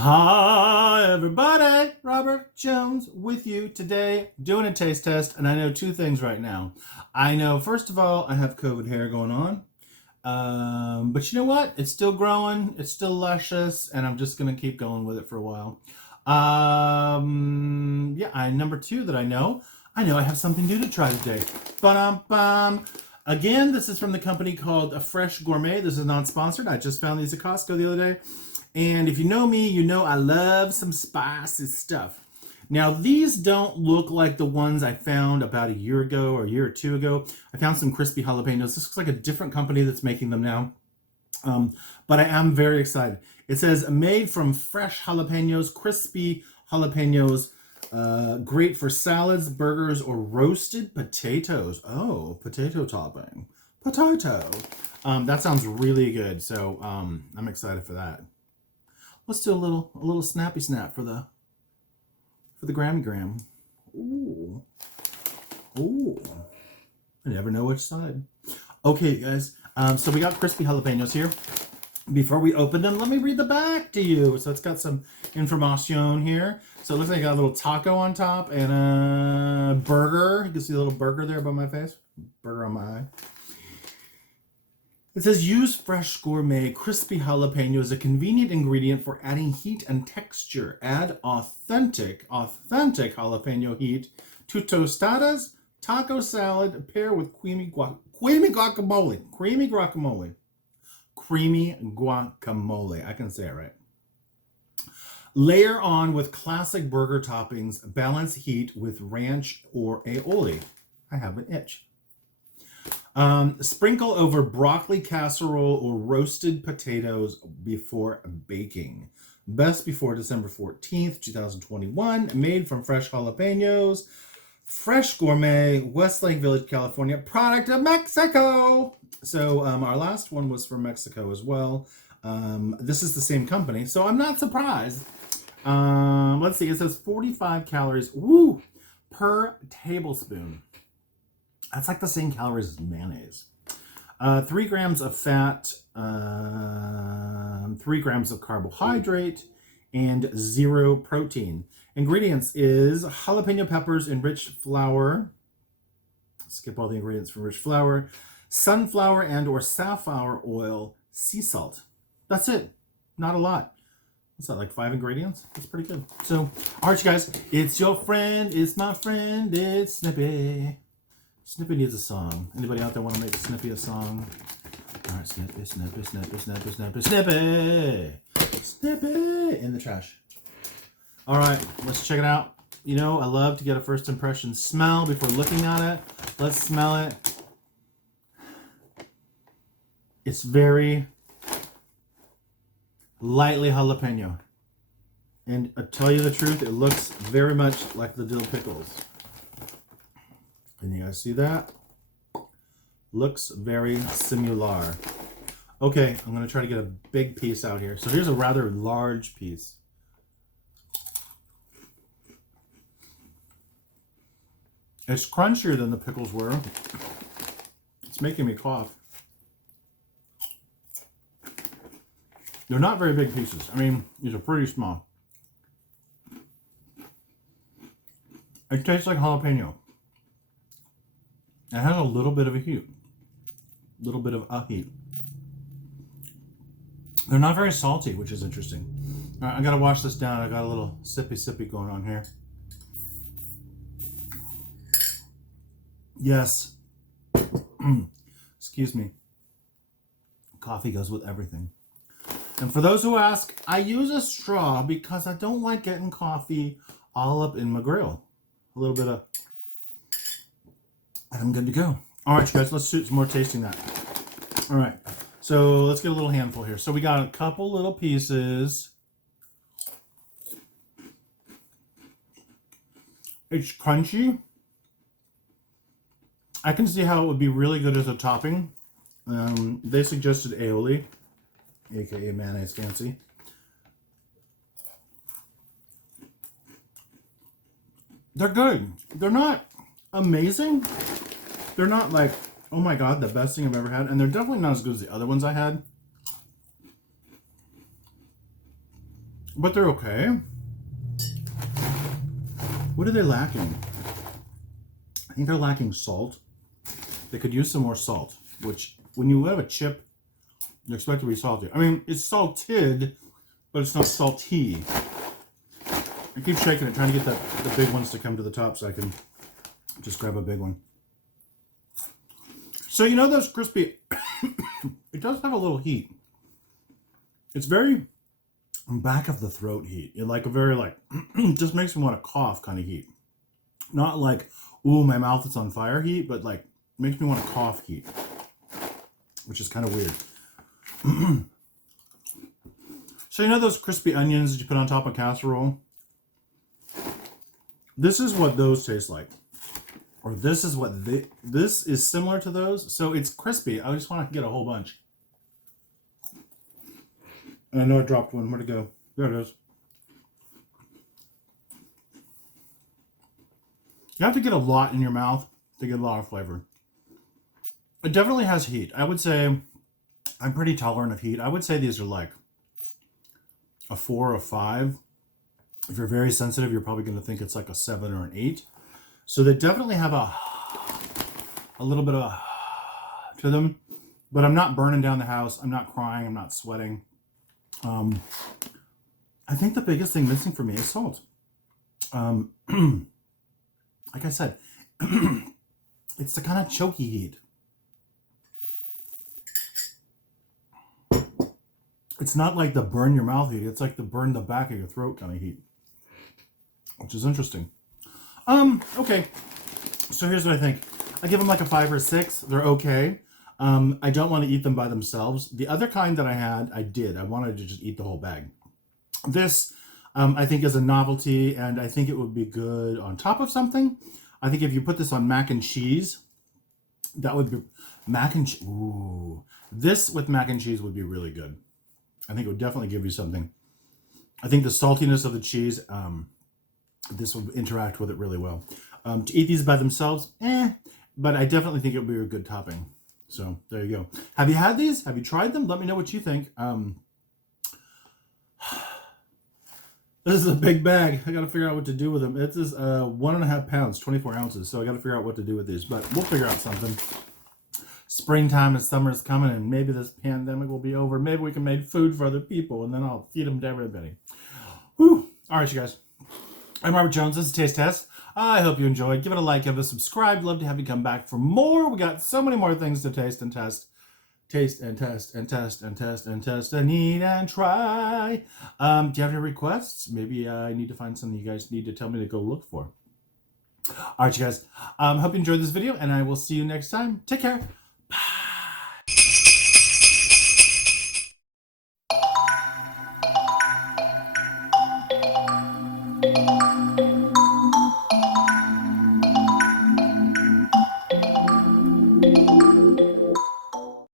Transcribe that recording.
Hi, everybody. Robert Jones with you today doing a taste test. And I know two things right now. I know, first of all, I have COVID hair going on. But you know what? It's still growing. It's still luscious. And I'm just going to keep going with it for a while. Number two that I know I have something new to try today. Ba-dum-bum. Again, this is from the company called A Fresh Gourmet. This is not sponsored. I just found these at Costco the other day. And if you know me, you know I love some spicy stuff. Now, these don't look like the ones I found about a year ago or a year or two ago. I found some crispy jalapenos. This looks like a different company that's making them now. But I am very excited. It says, made from fresh jalapenos, crispy jalapenos, great for salads, burgers, or roasted potatoes. Oh, potato topping. Potato. That sounds really good. So I'm excited for that. Let's do a little snappy snap for the Grammy Gram. Ooh. Ooh. I never know which side. Okay, guys. So we got crispy jalapenos here. Before we open them, let me read the back to you. So it's got some information here. So it looks like I got a little taco on top and a burger. You can see a little burger there above my face. Burger on my eye. It says, use fresh gourmet crispy jalapeno as a convenient ingredient for adding heat and texture. Add authentic jalapeno heat to tostadas, taco salad, pair with creamy guacamole. I can say it right. Layer on with classic burger toppings. Balance heat with ranch or aioli. I have an itch. Sprinkle over broccoli casserole or roasted potatoes before baking. Best before December 14th, 2021. Made from fresh jalapenos. Fresh Gourmet, Westlake Village, California. Product of Mexico. So our last one was from Mexico as well. This is the same company, so I'm not surprised. Let's see. It says 45 calories per tablespoon. That's like the same calories as mayonnaise. 3 grams of fat, 3 grams of carbohydrate, and 0 protein. Ingredients is jalapeno peppers, enriched flour. Skip all the ingredients for enriched flour. Sunflower and or safflower oil, sea salt. That's it. Not a lot. What's that, like 5 ingredients? That's pretty good. So, all right, you guys. It's your friend. It's my friend. It's Snippy. Snippy needs a song. Anybody out there want to make Snippy a song? All right, Snippy, Snippy, Snippy, Snippy, Snippy, Snippy. Snippy in the trash. All right, let's check it out. You know, I love to get a first impression smell before looking at it. Let's smell it. It's very lightly jalapeno. And I tell you the truth, it looks very much like the dill pickles. Can you guys see that? Looks very similar. Okay, I'm going to try to get a big piece out here. So here's a rather large piece. It's crunchier than the pickles were. It's making me cough. They're not very big pieces. I mean, these are pretty small. It tastes like jalapeno. It has a little bit of a heat. They're not very salty, which is interesting. All right, I gotta wash this down. I got a little sippy going on here. Yes. Excuse me. Coffee goes with everything. And for those who ask, I use a straw because I don't like getting coffee all up in my grill. A little bit of... And I'm good to go. All right, you guys, let's do some more tasting that. All right, so let's get a little handful here. So we got a couple little pieces. It's crunchy. I can see how it would be really good as a topping. They suggested aioli, aka mayonnaise fancy. They're good. They're not amazing. They're not like, oh my god, the best thing I've ever had. And they're definitely not as good as the other ones I had. but they're okay. What are they lacking? I think they're lacking salt. They could use some more salt, which when you have a chip, you expect to be salty. I mean, it's salted, but it's not salty. I keep shaking it, trying to get the big ones to come to the top so I can just grab a big one. So you know those crispy, it does have a little heat. It's very back of the throat heat. It like a very like, just makes me want to cough kind of heat. Not like, ooh, my mouth is on fire heat, but like makes me want to cough heat, which is kind of weird. So you know those crispy onions that you put on top of casserole? This is what those taste like. Or this is what this is similar to those. So it's crispy. I just want to get a whole bunch. And I know I dropped one. Where'd it go? There it is. You have to get a lot in your mouth to get a lot of flavor. It definitely has heat. I would say I'm pretty tolerant of heat. I would say these are like a 4 or 5. If you're very sensitive, you're probably going to think it's like a 7 or an 8. So they definitely have a little bit of a to them, but I'm not burning down the house. I'm not crying. I'm not sweating. I think the biggest thing missing for me is salt. Like I said, it's the kind of choky heat. It's not like the burn your mouth heat. It's like the burn the back of your throat kind of heat, which is interesting. Okay. So here's what I think. I give them like a 5 or 6. They're okay. I don't want to eat them by themselves. The other kind that I had, I wanted to just eat the whole bag. This, I think is a novelty, and I think it would be good on top of something. I think if you put this on mac and cheese, that would be mac and cheese. Ooh, this with mac and cheese would be really good. I think it would definitely give you something. I think the saltiness of the cheese, this will interact with it really well. To eat these by themselves, but I definitely think it would be a good topping. So there you go. Have you had these? Have you tried them? Let me know what you think. This is a big bag. I got to figure out what to do with them. It is 1.5 pounds, 24 ounces. So I got to figure out what to do with these, but we'll figure out something. Springtime and summer is coming, and maybe this pandemic will be over. Maybe we can make food for other people, and then I'll feed them to everybody. Whew. All right, you guys. I'm Robert Jones. This is Taste Test. I hope you enjoyed. Give it a like, give it a subscribe. Love to have you come back for more. We got so many more things to taste and test. Taste and test and test and test and test and eat and try. Do you have any requests? Maybe I need to find something you guys need to tell me to go look for. All right, you guys. Hope you enjoyed this video, and I will see you next time. Take care.